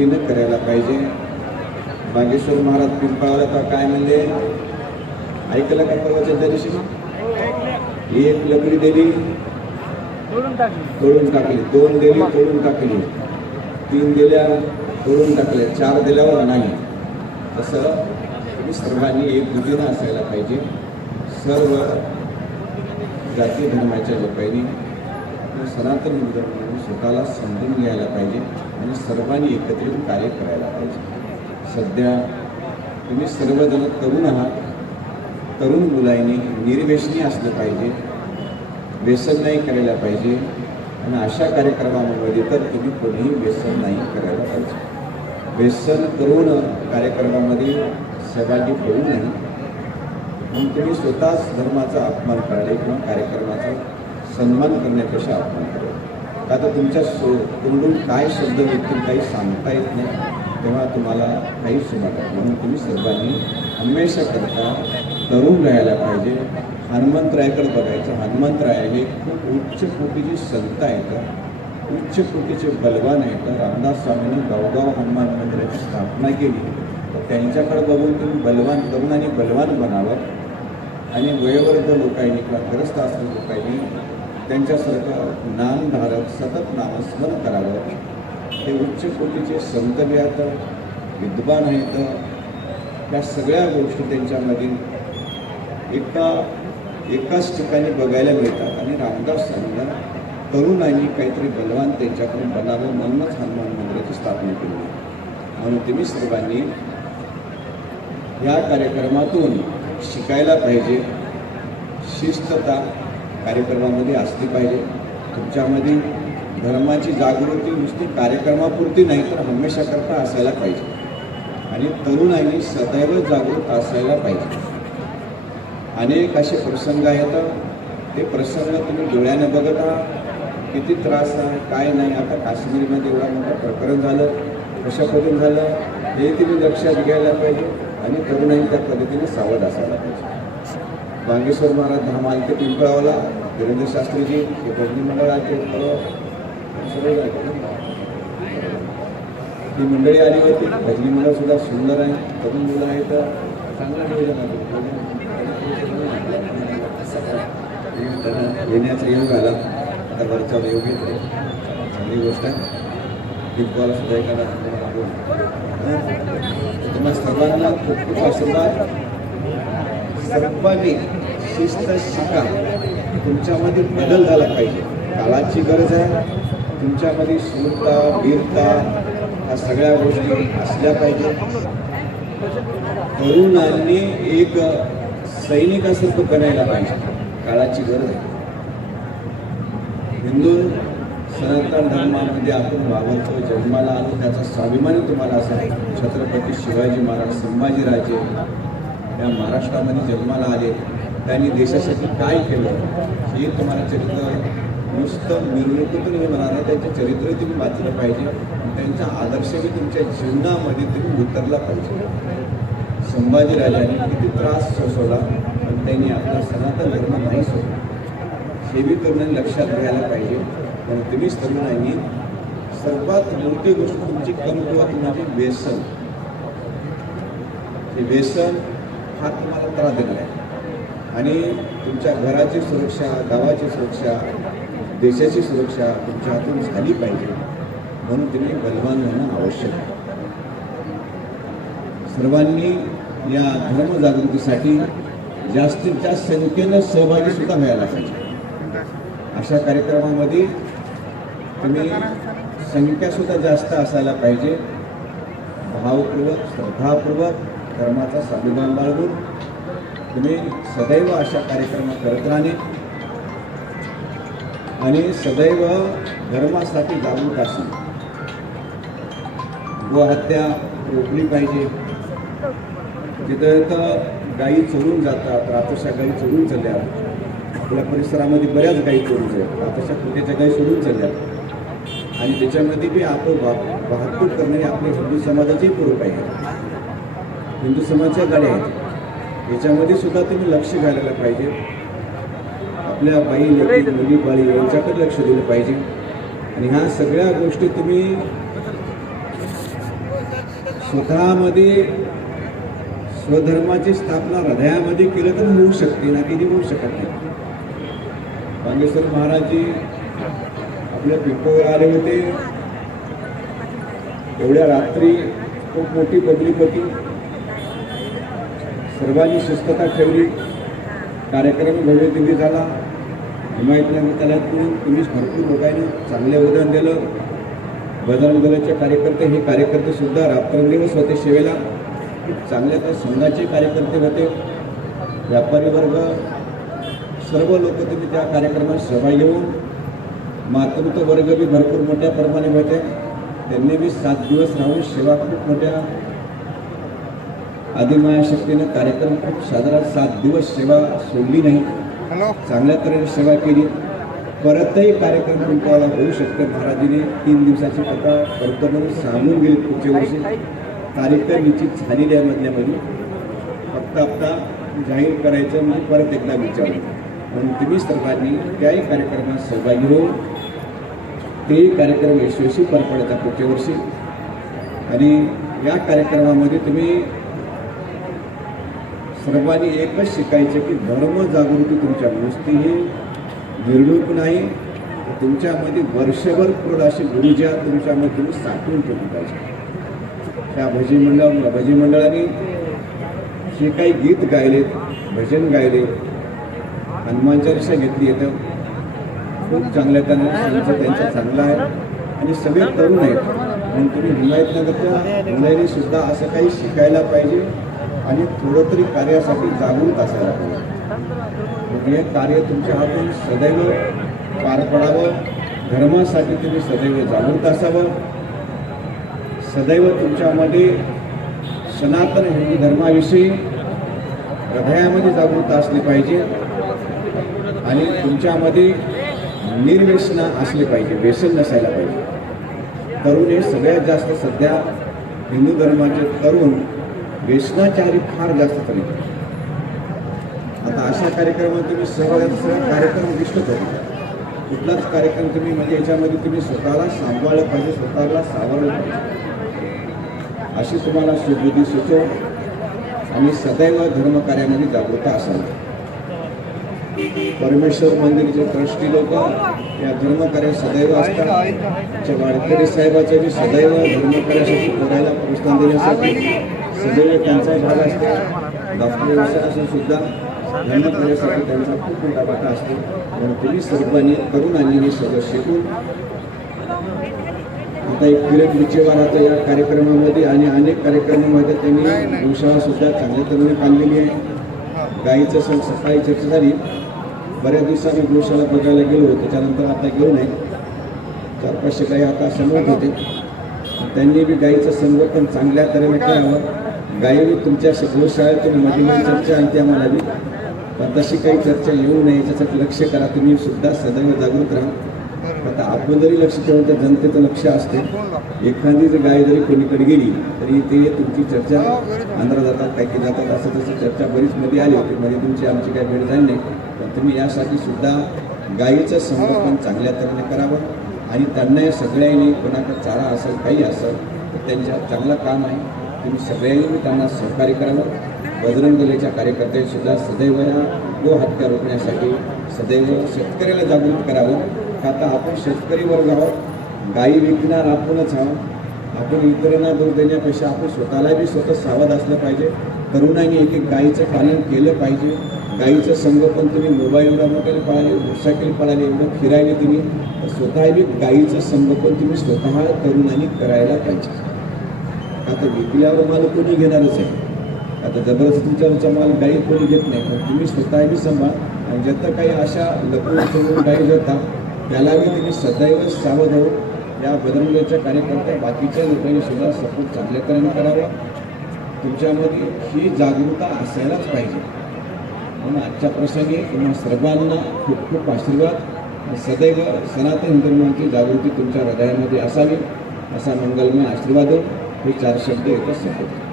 पद्धतीनं करायला पाहिजे. बागेश्वर महाराज पिंपळाला का काय म्हणले? ऐकलं का परवाच्या त्या दिवशी? एक लकडी दिली. तोडून टाकली. दोन दिली तोडून टाकली. तीन दिल्या तोडून टाकल्या. चार दिल्यावर नाही. तसं तुम्ही सर्वांनी एकजुटीनं असायला पाहिजे. सर्व जाती धर्माच्या लोकांनी. सनातन हिंदू धर्माने स्वतःला समजून घ्यायला पाहिजे आणि सर्वांनी एकत्रित कार्य करायला पाहिजे. सध्या तुम्ही सर्वजण तरुण आहात. तरुण मुलांनी निर्व्यसनी असलं पाहिजे. व्यसन नाही करायला पाहिजे. आणि अशा कार्यक्रमामध्ये तर तुम्ही कोणीही व्यसन नाही करायला पाहिजे. व्यसन करून कार्यक्रमामध्ये सहभागी होऊ नये. म्हणून तुम्ही स्वतःच धर्माचा अपमान करणे किंवा कार्यक्रमाचा सन्मान करण्यापेक्षा अपमान करा का तर तुमच्या सो तोंडून काय शब्द निघतील काही सांगता येत नाही तेव्हा तुम्हाला काही सुमाटत म्हणून तुम्ही सर्वांनी हमेशा करता तरुण राहायला पाहिजे. हनुमंतरायकडे बघायचं. हनुमंतराय हे खूप उच्च कोटीचे संत आहेत. उच्च कोटीचे बलवान आहेत. रामदास स्वामींनी गावगाव हनुमान मंदिराची स्थापना केली. तर त्यांच्याकडे बघून तुम्ही बलवान तरुण आणि बलवान बनावं. आणि वयोवृद्ध लोकांनी किंवा ग्रस्त असलेल्या लोकांनी त्यांच्यासारखं नामधारक सतत नामस्मरण करावं. ते उच्च कोटीचे संत बी आहेत विद्वान आहेत. त्या सगळ्या गोष्टी त्यांच्यामधील एका एकाच ठिकाणी बघायला मिळतात. आणि रामदास स्वामींना तरुणांनी काहीतरी बलवान त्यांच्याकडून बनावं म्हणूनच हनुमान मंदिराची स्थापना केली. म्हणून तुम्ही सर्वांनी या कार्यक्रमातून शिकायला पाहिजे. शिस्तता कार्यक्रमामध्ये असली पाहिजे. तुमच्यामध्ये धर्माची जागृती नुसती कार्यक्रमापुरती नाही तर हमेशाकरता असायला पाहिजे. आणि तरुणांनी सदैव जागृत असायला पाहिजे. अनेक असे प्रसंग आहेत. ते प्रसंग तुम्ही डोळ्याने बघत आहात. किती त्रास आहे काय नाही. आता काश्मीरमध्ये एवढा मोठं प्रकरण झालं कशा पद्धतीने झालं. हे तुम्ही लक्षात घ्यायला पाहिजे. आणि तरुणांनी त्या पद्धतीने सावध असायला पाहिजे. बांगेश्वर महाराज धाम आले पिंपळावला धीरेंद्र शास्त्रीजी हे भजनी मंडळाचे सगळे ही मंडळी आली होती. भजनी मंडळ सुद्धा सुंदर आहे. तरुण मुलं आहेत. चांगलं नियोजन आहे येण्याचा योग आला. आता वरचा योग येतो. चांगली गोष्ट आहे. पिंपळाला सुद्धा एखादा तुम्हाला सर्वांना खूप खूप आशीर्वाद. सर्वांनी शिस्त शिका. तुमच्यामध्ये बदल झाला पाहिजे. काळाची गरज आहे. तुमच्यामध्ये शूरता वीरता ह्या सगळ्या गोष्टी असल्या पाहिजे. तरुणांनी एक सैनिकासारखं बनायला पाहिजे. काळाची गरज आहे. हिंदू सनातन धर्मामध्ये आपण वावरतो जन्माला आलो त्याचा स्वाभिमान तुम्हाला असा छत्रपती शिवाजी महाराज संभाजीराजे या महाराष्ट्रामध्ये जन्माला आले त्यांनी देशासाठी काय केलं हे तुम्हाला चरित्र नुसतं मिरवणुकीतून हे म्हणा त्यांचं चरित्र तुम्ही वाचलं पाहिजे. आणि त्यांचा आदर्शही तुमच्या जीवनामध्ये तुम्ही उतरला पाहिजे. संभाजीराजांनी किती त्रास सोसवला पण त्यांनी आपला सनातन धर्म नाही सोडला हे बी तरुणांनी लक्षात घ्यायला पाहिजे. पण तुम्हीच तरुणांनी सर्वात मोठी गोष्ट तुमची कमकुवत म्हणजे व्यसन. हे व्यसन हा तुम्हाला त्रास देणार आहे. आणि तुमच्या घराची सुरक्षा गावाची सुरक्षा देशाची सुरक्षा तुमच्या हातून झाली पाहिजे. म्हणून तुम्ही बलवान होणं आवश्यक आहे. सर्वांनी या धर्मजागृतीसाठी जास्तीत जास्त संख्येनं सहभागी सुद्धा व्हायला पाहिजे. अशा कार्यक्रमामध्ये तुम्ही संख्यासुद्धा जास्त असायला पाहिजे. भावपूर्वक श्रद्धापूर्वक धर्माचा स्वाभिमान बाळगून तुम्ही सदैव अशा कार्यक्रम करत राहणे आणि सदैव धर्मासाठी जागरूक असणे गोहत्या रोखली पाहिजे. तिथं तर गायी चोरून जातात रातोशा गायी चोरून चालल्या. आपल्या परिसरामध्ये बऱ्याच गायी चोरून आहेत रातोशा कुठेच्या गायी चोरून चालल्या. आणि त्याच्यामध्ये बी आपण वाहतूक करणारी आपले हिंदू समाजाची पूर्व पाहिजे. हिंदू समाजच्या गाड्या आहेत. याच्यामध्ये सुद्धा तुम्ही लक्ष घालायला पाहिजे. आपल्या बाई लेकी मुली बाळी यांच्याकडे लक्ष दिलं पाहिजे. आणि ह्या सगळ्या गोष्टी तुम्ही स्वतःमध्ये स्वधर्माची स्थापना हृदयामध्ये केलं तर होऊ शकते ना की होऊ शकत नाही. पांडेश्वर महाराजजी आपल्या पिंपळवर आले होते. एवढ्या रात्री खूप मोठी पब्लिक होती. सर्वांनी शिस्तता ठेवली. कार्यक्रम भव्य दिव्य झाला हिमायतनगर तलातून तुम्ही भरपूर लोकांनी चांगले योगदान दिलं. बजरंग दलाचे कार्यकर्ते हे कार्यकर्तेसुद्धा रात्रंदिवस होते सेवेला. चांगल्या त्या संघाचे कार्यकर्ते होते. व्यापारी वर्ग सर्व लोक तुम्ही त्या कार्यक्रमात सहभागी होऊन मातृत्व वर्ग बी भरपूर मोठ्या प्रमाणे होते. त्यांनी बी सात दिवस राहून सेवा खूप मोठ्या आदिमाया शक्तीनं कार्यक्रम खूप साधारण सात दिवस सेवा सोडली नाही. चांगल्या तऱ्हेने सेवा केली. परतही कार्यक्रम तुमच्याला होऊ शकतो महाराजीने. तीन दिवसाची कथा करतो म्हणून सांगून गेली पुढच्या वर्षी. तारीख निश्चित झालेली आहे मधल्यामध्ये फक्त आता जाहीर करायचं म्हणजे परत एकदा विचारू. म्हणून तुम्ही सर्वांनी त्याही कार्यक्रमात सहभागी होऊन तेही कार्यक्रम यशस्वी पार पडायचा पुढच्या वर्षी. आणि या कार्यक्रमामध्ये तुम्ही सर्वांनी एकच शिकायचं की धर्म जागृती तुमच्या नुसती ही निर्णूक नाही तुमच्यामध्ये वर्षभर प्रौढ अशी गुरुजा तुमच्यामध्ये तुम्ही साठवून ठेवली पाहिजे. त्या भजी मंडळ भजी मंडळाने जे काही गीत गायलेत भजन गायले. हनुमान चालिसा घेतली येतं. खूप चांगल्या त्यांना त्यांचा चांगला चांगलं आहे. आणि सगळे तरुण आहेत. म्हणून तुम्ही हिमायतनगरच्या मुलांनी सुद्धा असं काही शिकायला पाहिजे. आणि थोडं तरी कार्यासाठी जागरूक असायला पाहिजे हे कार्य तुमच्या हातून सदैव पार पडावं. धर्मासाठी तुम्ही सदैव जागृत असावं. सदैव तुमच्यामध्ये सनातन हिंदू धर्माविषयी हृदयामध्ये जागरूकता असली पाहिजे आणि तुमच्यामध्ये निर्व्यसना असली पाहिजे व्यसन नसायला पाहिजे. तरुण हे सगळ्यात जास्त सध्या हिंदू धर्माचे तरुण व्यसनाचारी फार जास्त चालली आता अशा कार्यक्रमात तुम्ही सर्व कार्यक्रम दिसत कुठलाच कार्यक्रम तुम्ही म्हणजे याच्यामध्ये तुम्ही स्वतःला सांभाळलं पाहिजे स्वतःला सावरलं पाहिजे. अशी तुम्हाला सुबुद्धी सुचव आणि सदैव धर्मकार्यामध्ये जागृता असावी परमेश्वर मंदिरचे ट्रस्टी लोक या धर्मकार्यात सदैव असतात. च्या वाडकरी साहेबाचं मी सदैव धर्मकार्यासाठी करायला प्रोत्साहन देण्यासाठी. सदैव त्यांचा भाग असतो. डॉक्टर व्यवसायासून सुद्धा धर्मकार्यासाठी त्यांचा खूप मोठा वाटा असतो. म्हणून तुम्ही सर्वांनी तरुणांनी हे सगळं शिकून आता एक किरण विचेवार या कार्यक्रमामध्ये आणि अनेक कार्यक्रमामध्ये त्यांनी गोशाळा चांगल्या तऱ्हेने बांधलेली आहे. गाईचं सण सकाळी चर्चा झाली. बऱ्याच दिवसांनी गोशाळा बघायला गेलो त्याच्यानंतर आता गेलो नाही. चार पाचशे गाई आता समोर होते. त्यांनी बी गाईचं संगोपन चांगल्या तऱ्हेने करावं. गायी तुमच्या गोशाळेतून मध्ये मध्ये चर्चा आणि त्या म्हणाली. पण तशी काही चर्चा येऊ नये याच्यासाठी लक्ष करा. तुम्ही सुद्धा सदैव जागृत राहा. आता आपण जरी लक्ष ठेवून तर जनतेचं लक्ष असते एखादी जर गाय जरी कोणीकडे गेली तरी ते तुमची चर्चा आंध्रा जातात काही काही जातात असं तसं चर्चा बरीच मध्ये आली होती. मध्ये तुमची आमची काही भेट झाली नाही. पण तुम्ही यासाठी सुद्धा गायीचं संवर्धन चांगल्या तऱ्हेने करावं आणि त्यांना या सगळ्यांनी कोणाकडे चारा असेल काही असेल तर त्यांच्या चांगलं काम आहे. तुम्ही सगळ्यांनी त्यांना सहकार्य करावं. बजरंग दलाच्या कार्यकर्त्यांसुद्धा सदैव या गोहत्या रोखण्यासाठी सदैव शेतकऱ्याला जागृत करावं. का आता आपण शेतकरी वर्ग आहोत. गायी विकणार आपणच आहोत. आपण इतरांना दूर देण्यापेक्षा आपण स्वतःला बी स्वतः सावध असलं पाहिजे. तरुणांनी एक एक गायीचं पालन केलं पाहिजे. गायीचं संगोपन तुम्ही मोबाईलवर मोठ्याने पाळाले मोटरसायकल पाळाले एवढं फिरायले तुम्ही. तर स्वतः बी गायीचं संगोपन तुम्ही स्वतः तरुणांनी करायला पाहिजे. आता विकल्यावर माल कोणी घेणारच आहे. आता जबरदस्त तुमच्यावरचा माल गाई कोणी घेत नाही पण तुम्ही स्वतः बी सांभाळ. आणि ज्यात काही अशा लपून चढून गाई जातात त्यालाही तुम्ही सदैव सावध आहोत या बदलण्याच्या कार्यकर्त्या बाकीच्या लोकांनी सुद्धा सपोर्ट चांगल्या तऱ्हेने करावा. तुमच्यामध्ये ही जागरूकता असायलाच पाहिजे. म्हणून आजच्या प्रसंगी तुम्हा सर्वांना खूप खूप आशीर्वाद. सदैव सनातन धर्माची जागृती तुमच्या हृदयामध्ये असावी. असा मंगलमय आशीर्वाद देऊन हे चार शब्द एकच संपवतो